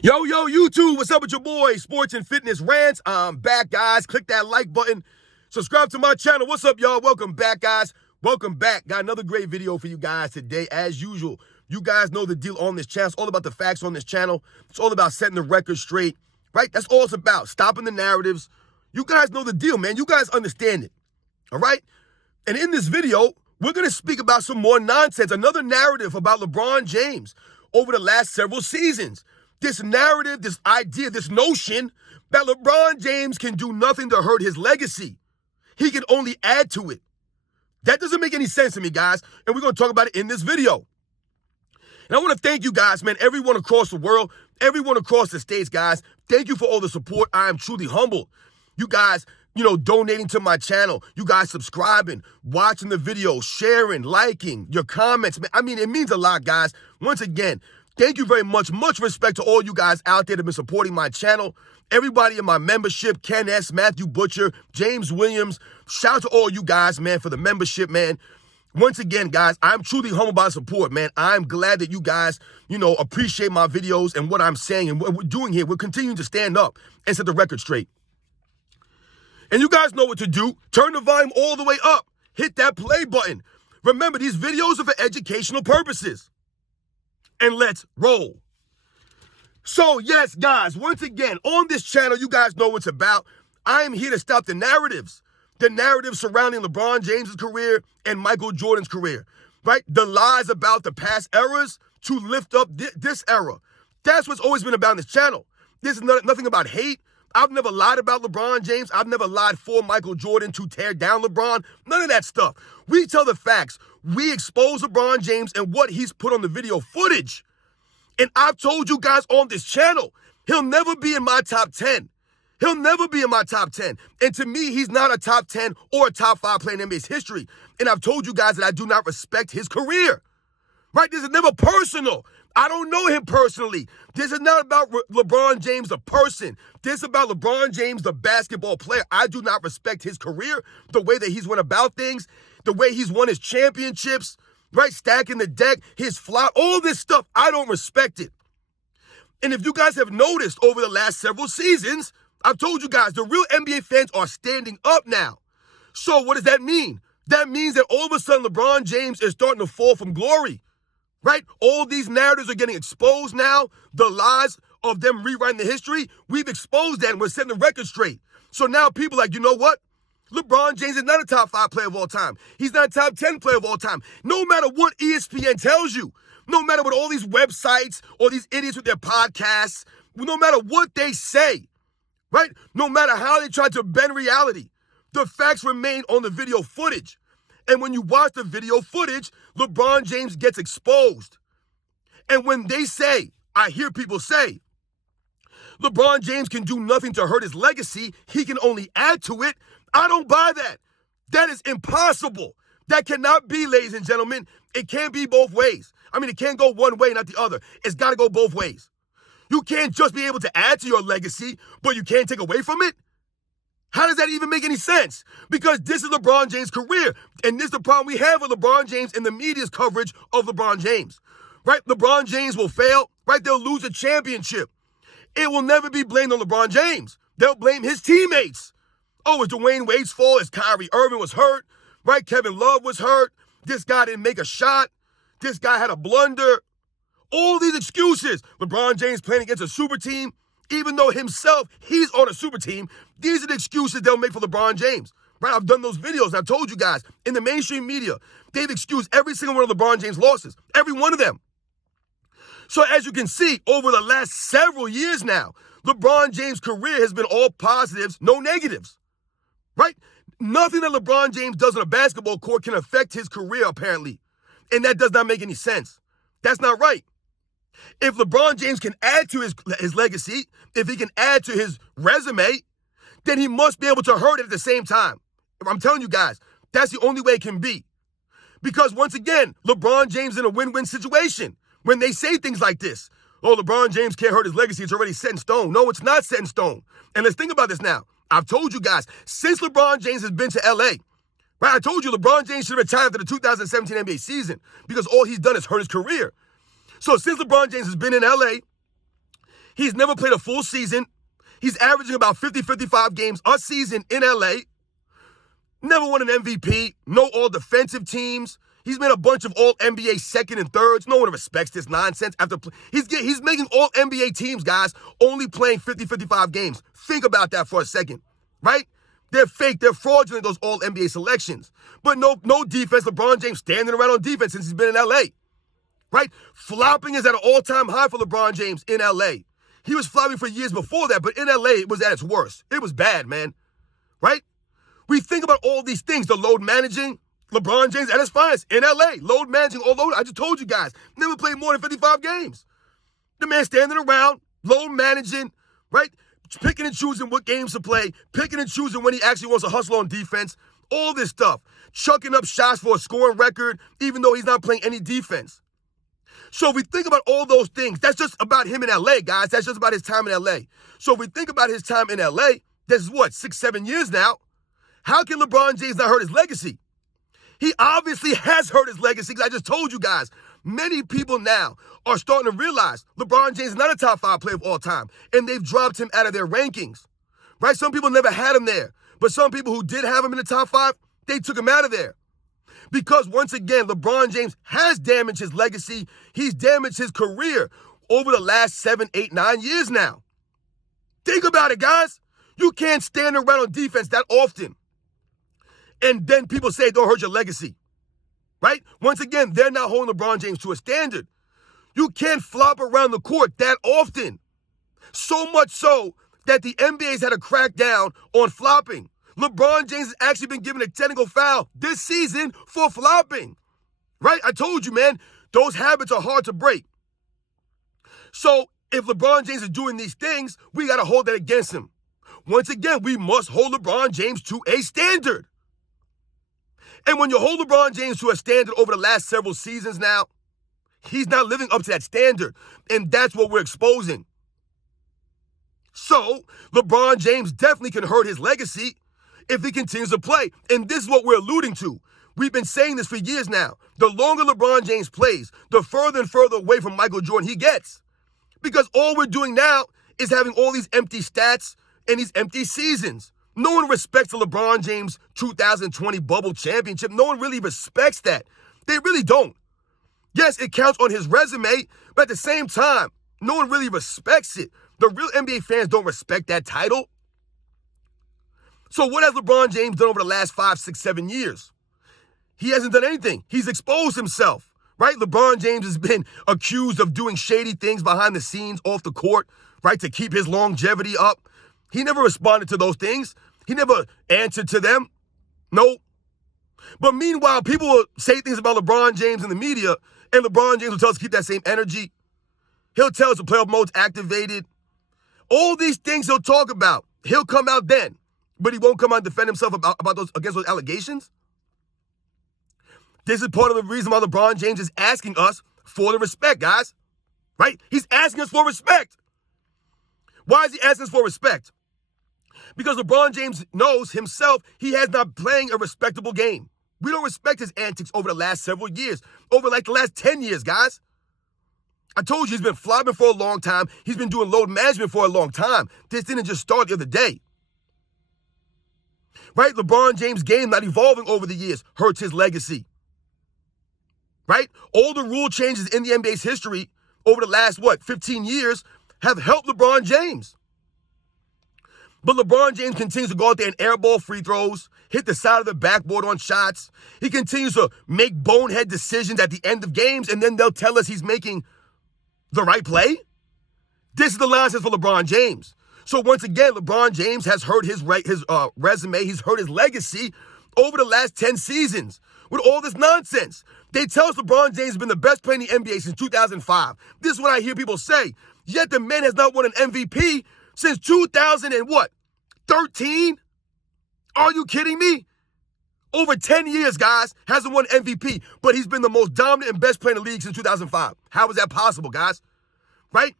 Yo, YouTube, what's up with your boy, Sports and Fitness Rants? I'm back, guys. Click that like button. Subscribe to my channel. What's up, y'all? Welcome back, guys. Welcome back. Got another great video for you guys today, as usual. You guys know the deal on this channel. It's all about the facts on this channel. It's all about setting the record straight, right? That's all it's about, stopping the narratives. You guys know the deal, man. You guys understand it, all right? And in this video, we're going to speak about some more nonsense, another narrative about LeBron James over the last several seasons. This narrative, this idea, this notion that LeBron James can do nothing to hurt his legacy. He can only add to it. That doesn't make any sense to me, guys, and we're going to talk about it in this video. And I want to thank you guys, man, everyone across the world, everyone across the states, guys. Thank you for all the support. I am truly humbled. You guys, donating to my channel, you guys subscribing, watching the videos, sharing, liking, your comments. I mean, it means a lot, guys. Once again, thank you very much. Much respect to all you guys out there that have been supporting my channel. Everybody in my membership, Ken S., Matthew Butcher, James Williams. Shout out to all you guys, man, for the membership, man. Once again, guys, I'm truly humbled by the support, man. I'm glad that you guys, appreciate my videos and what I'm saying and what we're doing here. We're continuing to stand up and set the record straight. And you guys know what to do. Turn the volume all the way up. Hit that play button. Remember, these videos are for educational purposes. And let's roll. So, yes, guys, once again, on this channel, you guys know what it's about. I am here to stop the narratives surrounding LeBron James' career and Michael Jordan's career, right? The lies about the past eras to lift up this era. That's what's always been about on this channel. This is nothing about hate. I've never lied about LeBron James. I've never lied for Michael Jordan to tear down LeBron. None of that stuff. We tell the facts. We expose LeBron James and what he's put on the video footage. And I've told you guys on this channel, he'll never be in my top 10. He'll never be in my top 10. And to me, he's not a top 10 or a top 5 player in NBA's history. And I've told you guys that I do not respect his career. Right? This is never personal. I don't know him personally. This is not about LeBron James, the person. This is about LeBron James, the basketball player. I do not respect his career, the way that he's went about things, the way he's won his championships, right? Stacking the deck, his flop, all this stuff. I don't respect it. And if you guys have noticed over the last several seasons, I've told you guys, the real NBA fans are standing up now. So what does that mean? That means that all of a sudden LeBron James is starting to fall from glory. Right? All these narratives are getting exposed now. The lies of them rewriting the history, we've exposed that and we're setting the record straight. So now people are like, you know what? LeBron James is not a top 5 player of all time. He's not a top 10 player of all time. No matter what ESPN tells you, no matter what all these websites or these idiots with their podcasts, no matter what they say, right? No matter how they try to bend reality, the facts remain on the video footage. And when you watch the video footage, LeBron James gets exposed. And when they say, I hear people say, LeBron James can do nothing to hurt his legacy, he can only add to it, I don't buy that. That is impossible. That cannot be, ladies and gentlemen. It can't be both ways. I mean, it can't go one way, not the other. It's got to go both ways. You can't just be able to add to your legacy, but you can't take away from it. How does that even make any sense? Because this is LeBron James' career. And this is the problem we have with LeBron James and the media's coverage of LeBron James. Right? LeBron James will fail. Right? They'll lose a championship. It will never be blamed on LeBron James. They'll blame his teammates. Oh, it's Dwayne Wade's fault. It's Kyrie Irving was hurt. Right? Kevin Love was hurt. This guy didn't make a shot. This guy had a blunder. All these excuses. LeBron James playing against a super team. Even though himself, he's on a super team, these are the excuses they'll make for LeBron James. Right? I've done those videos. I've told you guys, in the mainstream media, they've excused every single one of LeBron James' losses. Every one of them. So as you can see, over the last several years now, LeBron James' career has been all positives, no negatives. Right? Nothing that LeBron James does on a basketball court can affect his career, apparently. And that does not make any sense. That's not right. If LeBron James can add to his legacy, if he can add to his resume, then he must be able to hurt it at the same time. I'm telling you guys, that's the only way it can be. Because once again, LeBron James is in a win-win situation when they say things like this. Oh, LeBron James can't hurt his legacy. It's already set in stone. No, it's not set in stone. And let's think about this now. I've told you guys, since LeBron James has been to L.A., right? I told you LeBron James should have retired after the 2017 NBA season because all he's done is hurt his career. So since LeBron James has been in L.A., He's never played a full season. He's averaging about 50, 55 games a season in LA. Never won an MVP. No all-defensive teams. He's made a bunch of all-NBA second and thirds. No one respects this nonsense. He's making all-NBA teams, guys, only playing 50, 55 games. Think about that for a second, right? They're fake. They're fraudulent, those all-NBA selections. But no defense. LeBron James standing around on defense since he's been in LA, right? Flopping is at an all-time high for LeBron James in LA. He was flopping for years before that, but in LA, it was at its worst. It was bad, man, right? We think about all these things, the load managing. LeBron James at his finest in LA, load managing, although I just told you guys, never played more than 55 games. The man standing around, load managing, right? Picking and choosing what games to play, picking and choosing when he actually wants to hustle on defense, all this stuff. Chucking up shots for a scoring record, even though he's not playing any defense. So if we think about all those things, that's just about him in LA, guys. That's just about his time in LA. So if we think about his time in LA, this is what, 6, 7 years now? How can LeBron James not hurt his legacy? He obviously has hurt his legacy, because I just told you guys, many people now are starting to realize LeBron James is not a top 5 player of all time, and they've dropped him out of their rankings, right? Some people never had him there, but some people who did have him in the top 5, they took him out of there. Because once again, LeBron James has damaged his legacy. He's damaged his career over the last 7, 8, 9 years now. Think about it, guys. You can't stand around on defense that often. And then people say, don't hurt your legacy, right? Once again, they're not holding LeBron James to a standard. You can't flop around the court that often. So much so that the NBA's had a crackdown on flopping. LeBron James has actually been given a technical foul this season for flopping, right? I told you, man, those habits are hard to break. So if LeBron James is doing these things, we got to hold that against him. Once again, we must hold LeBron James to a standard. And when you hold LeBron James to a standard over the last several seasons now, he's not living up to that standard. And that's what we're exposing. So LeBron James definitely can hurt his legacy if he continues to play. And this is what we're alluding to. We've been saying this for years now. The longer LeBron James plays, the further and further away from Michael Jordan he gets. Because all we're doing now is having all these empty stats and these empty seasons. No one respects the LeBron James 2020 bubble championship. No one really respects that. They really don't. Yes, it counts on his resume, but at the same time, no one really respects it. The real NBA fans don't respect that title. So what has LeBron James done over the last 5, 6, 7 years? He hasn't done anything. He's exposed himself, right? LeBron James has been accused of doing shady things behind the scenes off the court, right, to keep his longevity up. He never responded to those things. He never answered to them. No. But meanwhile, people will say things about LeBron James in the media, and LeBron James will tell us to keep that same energy. He'll tell us the playoff mode's activated. All these things he'll talk about. He'll come out then, but he won't come out and defend himself against those allegations. This is part of the reason why LeBron James is asking us for the respect, guys. Right? He's asking us for respect. Why is he asking us for respect? Because LeBron James knows himself he has not playing a respectable game. We don't respect his antics over the last several years, over like the last 10 years, guys. I told you he's been flopping for a long time. He's been doing load management for a long time. This didn't just start the other day. Right? LeBron James' game not evolving over the years hurts his legacy. Right? All the rule changes in the NBA's history over the last, 15 years have helped LeBron James. But LeBron James continues to go out there and airball free throws, hit the side of the backboard on shots. He continues to make bonehead decisions at the end of games, and then they'll tell us he's making the right play. This is the nonsense for LeBron James. So once again, LeBron James has hurt his resume. He's hurt his legacy over the last 10 seasons with all this nonsense. They tell us LeBron James has been the best player in the NBA since 2005. This is what I hear people say. Yet the man has not won an MVP since 2013? Are you kidding me? Over 10 years, guys, hasn't won MVP, but he's been the most dominant and best player in the league since 2005. How is that possible, guys? Right?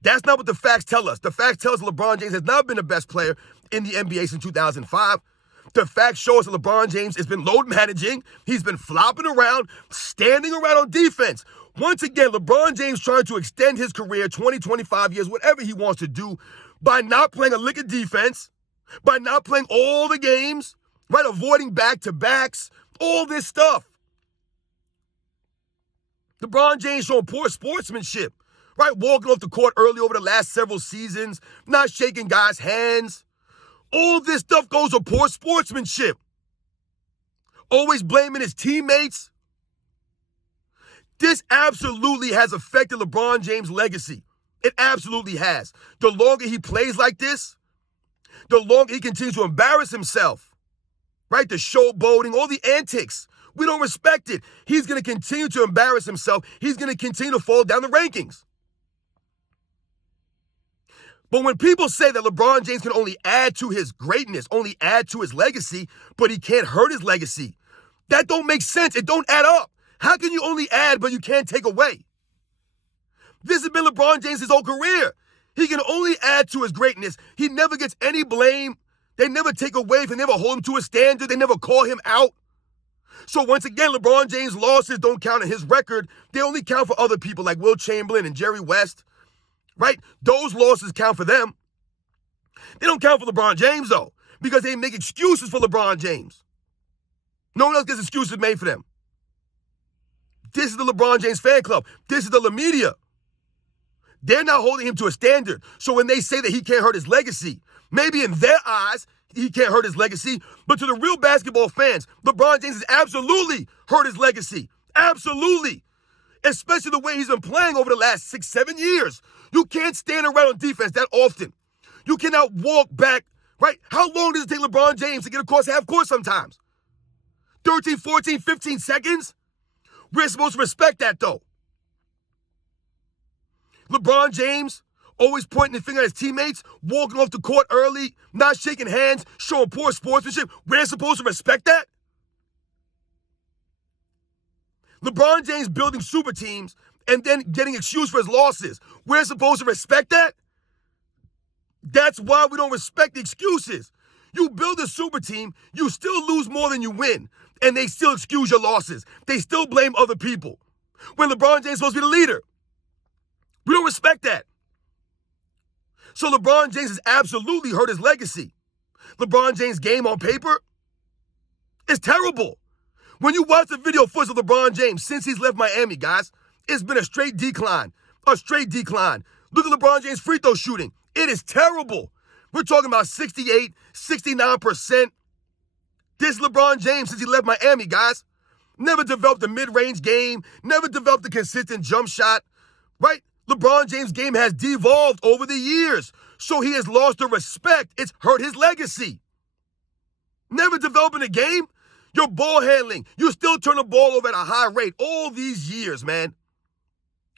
That's not what the facts tell us. The facts tell us LeBron James has not been the best player in the NBA since 2005. The facts show us that LeBron James has been load managing. He's been flopping around, standing around on defense. Once again, LeBron James trying to extend his career 20, 25 years, whatever he wants to do, by not playing a lick of defense, by not playing all the games, right? Avoiding back-to-backs, all this stuff. LeBron James showing poor sportsmanship, right? Walking off the court early over the last several seasons, not shaking guys' hands. All this stuff goes with poor sportsmanship. Always blaming his teammates. This absolutely has affected LeBron James' legacy. It absolutely has. The longer he plays like this, the longer he continues to embarrass himself, right? The showboating, all the antics. We don't respect it. He's going to continue to embarrass himself. He's going to continue to fall down the rankings. But when people say that LeBron James can only add to his greatness, only add to his legacy, but he can't hurt his legacy, that don't make sense. It don't add up. How can you only add, but you can't take away? This has been LeBron James' whole career. He can only add to his greatness. He never gets any blame. They never take away from him. They never hold him to a standard. They never call him out. So once again, LeBron James' losses don't count in his record. They only count for other people like Will Chamberlain and Jerry West, right? Those losses count for them. They don't count for LeBron James, though, because they make excuses for LeBron James. No one else gets excuses made for them. This is the LeBron James fan club. This is the media. They're not holding him to a standard. So when they say that he can't hurt his legacy, maybe in their eyes, he can't hurt his legacy, but to the real basketball fans, LeBron James has absolutely hurt his legacy. Absolutely. Especially the way he's been playing over the last 6, 7 years. You can't stand around on defense that often. You cannot walk back, right? How long does it take LeBron James to get across half court sometimes? 13, 14, 15 seconds? We're supposed to respect that, though. LeBron James always pointing the finger at his teammates, walking off the court early, not shaking hands, showing poor sportsmanship. We're supposed to respect that? LeBron James building super teams and then getting excused for his losses. We're supposed to respect that? That's why we don't respect the excuses. You build a super team, you still lose more than you win, and they still excuse your losses. They still blame other people. When LeBron James is supposed to be the leader. We don't respect that. So LeBron James has absolutely hurt his legacy. LeBron James' game on paper is terrible. When you watch the video footage of LeBron James since he's left Miami, guys, it's been a straight decline. A straight decline. Look at LeBron James' free throw shooting. It is terrible. We're talking about 68, 69%. This LeBron James since he left Miami, guys. Never developed a mid-range game. Never developed a consistent jump shot, right? LeBron James' game has devolved over the years, so he has lost the respect. It's hurt his legacy. Never developing a game. Your ball handling. You still turn the ball over at a high rate all these years, man.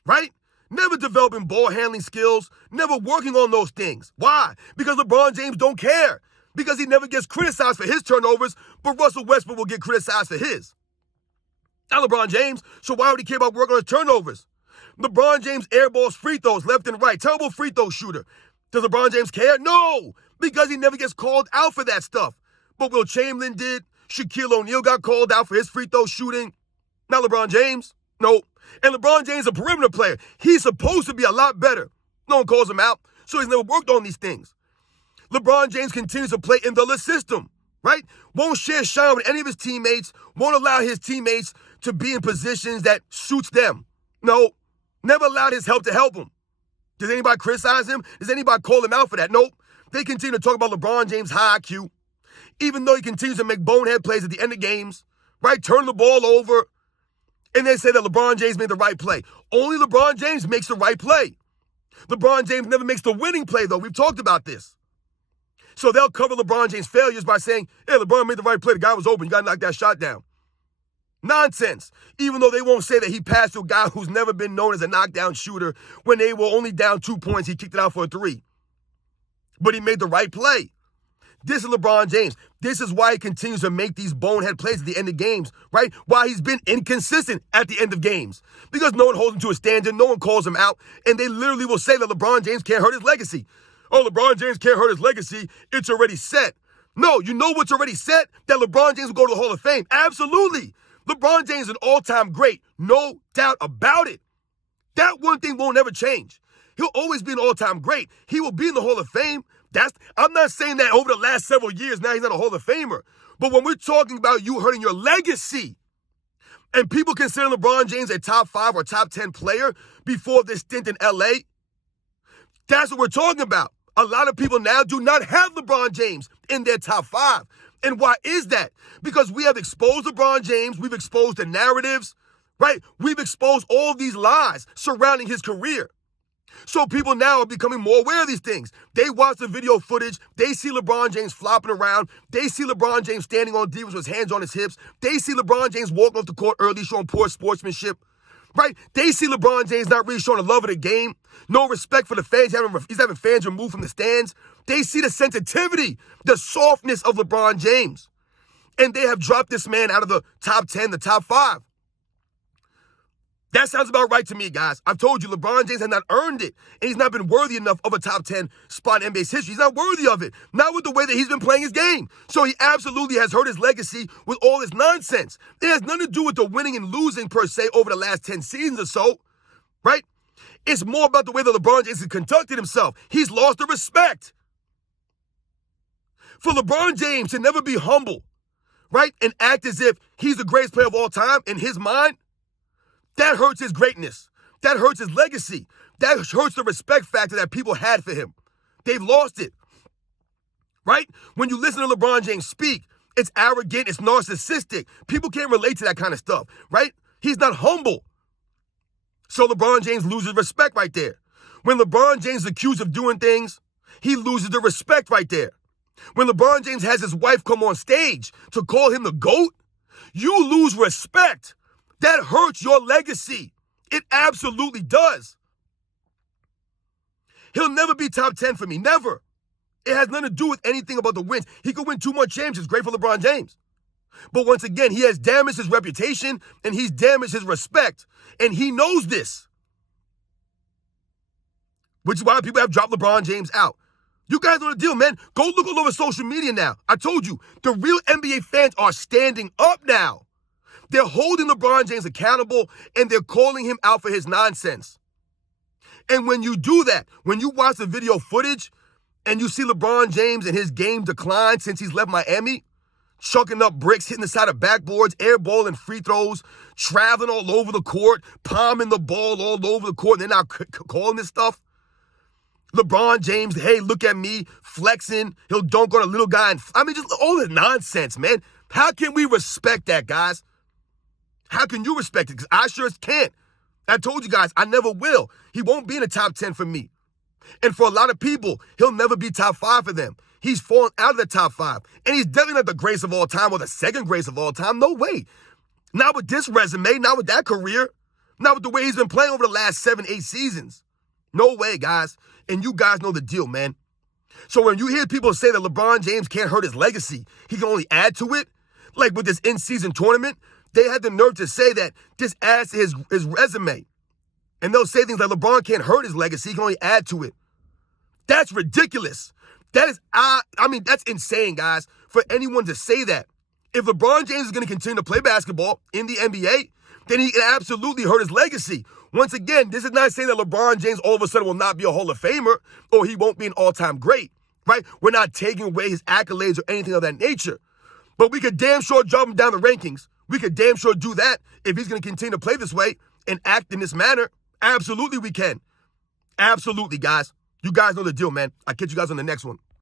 Right? Never developing ball handling skills. Never working on those things. Why? Because LeBron James don't care. Because he never gets criticized for his turnovers, but Russell Westbrook will get criticized for his. Not LeBron James, so why would he care about working on his turnovers? LeBron James airballs free throws left and right. Terrible free throw shooter. Does LeBron James care? No, because he never gets called out for that stuff. But Will Chamberlain did. Shaquille O'Neal got called out for his free throw shooting. Not LeBron James. No. And LeBron James is a perimeter player. He's supposed to be a lot better. No one calls him out, so he's never worked on these things. LeBron James continues to play in the system, right? Won't share shine with any of his teammates. Won't allow his teammates to be in positions that suits them. No. Never allowed his help to help him. Does anybody criticize him? Does anybody call him out for that? Nope. They continue to talk about LeBron James' high IQ, even though he continues to make bonehead plays at the end of games, right? Turn the ball over, and they say that LeBron James made the right play. Only LeBron James makes the right play. LeBron James never makes the winning play, though. We've talked about this. So they'll cover LeBron James' failures by saying, hey, LeBron made the right play. The guy was open. You got to knock that shot down. Nonsense. Even though they won't say that he passed to a guy who's never been known as a knockdown shooter. When they were only down 2 points, he kicked it out for a 3. But he made the right play. This is LeBron James. This is why he continues to make these bonehead plays at the end of games, right? Why he's been inconsistent at the end of games. Because no one holds him to a standard, no one calls him out, and they literally will say that LeBron James can't hurt his legacy. Oh, LeBron James can't hurt his legacy. It's already set. No, you know what's already set? That LeBron James will go to the Hall of Fame. Absolutely. LeBron James is an all-time great. No doubt about it. That one thing won't ever change. He'll always be an all-time great. He will be in the Hall of Fame. I'm not saying that over the last several years now he's not a Hall of Famer. But when we're talking about you hurting your legacy, and people consider LeBron James a top 5 or top 10 player before this stint in LA, that's what we're talking about. A lot of people now do not have LeBron James in their top 5. And why is that? Because we have exposed LeBron James. We've exposed the narratives, right? We've exposed all these lies surrounding his career. So people now are becoming more aware of these things. They watch the video footage. They see LeBron James flopping around. They see LeBron James standing on defense with his hands on his hips. They see LeBron James walking off the court early, showing poor sportsmanship, right? They see LeBron James not really showing the love of the game. No respect for the fans. He's having fans removed from the stands. They see the sensitivity, the softness of LeBron James. And they have dropped this man out of the top 10, the top 5. That sounds about right to me, guys. I've told you, LeBron James has not earned it, and he's not been worthy enough of a top 10 spot in NBA's history. He's not worthy of it, not with the way that he's been playing his game. So he absolutely has hurt his legacy with all this nonsense. It has nothing to do with the winning and losing, per se, over the last 10 seasons or so, right? It's more about the way that LeBron James has conducted himself. He's lost the respect. For LeBron James to never be humble, right, and act as if he's the greatest player of all time in his mind, that hurts his greatness. That hurts his legacy. That hurts the respect factor that people had for him. They've lost it, right? When you listen to LeBron James speak, it's arrogant, it's narcissistic. People can't relate to that kind of stuff, right? He's not humble. So LeBron James loses respect right there. When LeBron James is accused of doing things, he loses the respect right there. When LeBron James has his wife come on stage to call him the GOAT, you lose respect. That hurts your legacy. It absolutely does. He'll never be top 10 for me, never. It has nothing to do with anything about the wins. He could win 2 more championships, great for LeBron James. But once again, he has damaged his reputation and he's damaged his respect. And he knows this. Which is why people have dropped LeBron James out. You guys know the deal, man. Go look all over social media now. I told you, the real NBA fans are standing up now. They're holding LeBron James accountable, and they're calling him out for his nonsense. And when you do that, when you watch the video footage and you see LeBron James and his game decline since he's left Miami, chucking up bricks, hitting the side of backboards, airballing free throws, traveling all over the court, palming the ball all over the court, and they're not calling this stuff. LeBron James, hey, look at me, flexing. He'll dunk on a little guy. Just all the nonsense, man. How can we respect that, guys? How can you respect it? Because I sure can't. I told you guys, I never will. He won't be in the top 10 for me. And for a lot of people, he'll never be top 5 for them. He's fallen out of the top 5. And he's definitely not the greatest of all time or the second greatest of all time. No way. Not with this resume, not with that career, not with the way he's been playing over the last 7, 8 seasons. No way, guys. And you guys know the deal, man. So when you hear people say that LeBron James can't hurt his legacy, he can only add to it, like with this in-season tournament, they had the nerve to say that this adds to his resume. And they'll say things like LeBron can't hurt his legacy, he can only add to it. That's ridiculous. That's insane, guys, for anyone to say that. If LeBron James is going to continue to play basketball in the NBA, then he can absolutely hurt his legacy. Once again, this is not saying that LeBron James all of a sudden will not be a Hall of Famer or he won't be an all-time great, right? We're not taking away his accolades or anything of that nature. But we could damn sure drop him down the rankings. We could damn sure do that if he's going to continue to play this way and act in this manner. Absolutely we can. Absolutely, guys. You guys know the deal, man. I'll catch you guys on the next one.